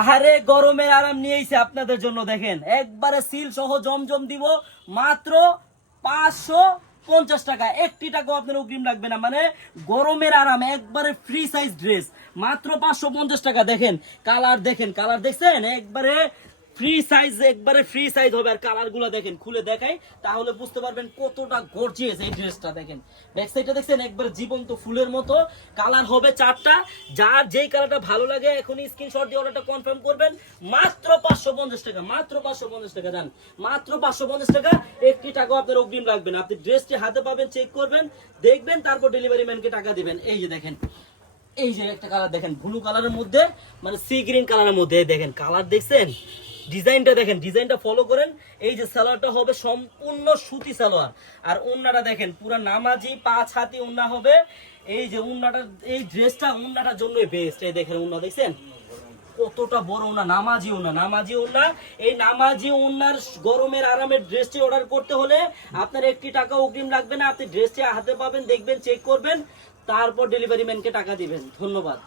আহারে গরমের আরাম নিয়েছে আপনাদের জন্য, দেখেন একবারে সিল সহ জমজম দিব মাত্র 550 টাকা। একটি টাকা আপনার অগ্রিম লাগবে না, মানে গরমের আরাম একবারে ফ্রি সাইজ ড্রেস মাত্র 550 টাকা। দেখেন কালার, দেখেন কালার দেখছেন, একবারে ফ্রি সাইজ, একবারে ফ্রি সাইজ হবে। আর কালার গুলো দেখেন, খুলে দেখাই তাহলে বুঝতে পারবেন কতটা গর্জিয়াস এই ড্রেসটা। দেখেন ব্যাক সাইডটা দেখছেন, একবার জীবন্ত ফুলের মতো। কালার হবে 4টা, যার যেই কালারটা ভালো লাগে এখনই স্ক্রিনশট দিয়ে অর্ডারটা কনফার্ম করবেন। মাত্র 550 টাকা, মাত্র 550 টাকা দাম, মাত্র 550 টাকা। একটি টাকা আপনার অগ্রিম লাগবে না। আপনি ড্রেসটি হাতে পাবেন, চেক করবেন, দেখবেন, তারপর ডেলিভারি ম্যানকে টাকা দিবেন। এই যে দেখেন, এই যে একটা কালার দেখেন, ব্লু কালারের মধ্যে, মানে সি গ্রিন কালারের মধ্যে। দেখেন কালার দেখছেন, ডিজাইনটা দেখেন, ডিজাইনটা ফলো করেন। এই যে সালোয়ারটা হবে সম্পূর্ণ সুতি সালোয়ার, আর ওন্নাটা দেখেন পুরো নামাজি 5 হাতি ওন্না হবে। এই যে ওন্নাটা, এই ড্রেসটা ওন্নাটার জন্যই বেস্ট। এই দেখেন ওন্না দেখছেন কতটা বড় ওন্না, নামাজি ওন্না, নামাজি ওন্না। এই নামাজি ওন্নার গরমের আরামের ড্রেসটি অর্ডার করতে হলে আপনার একটি টাকা অগ্রিম লাগবে না। আপনি ড্রেসটি হাতে পাবেন, দেখবেন, চেক করবেন, তারপর ডেলিভারি ম্যানকে টাকা দিবেন। ধন্যবাদ।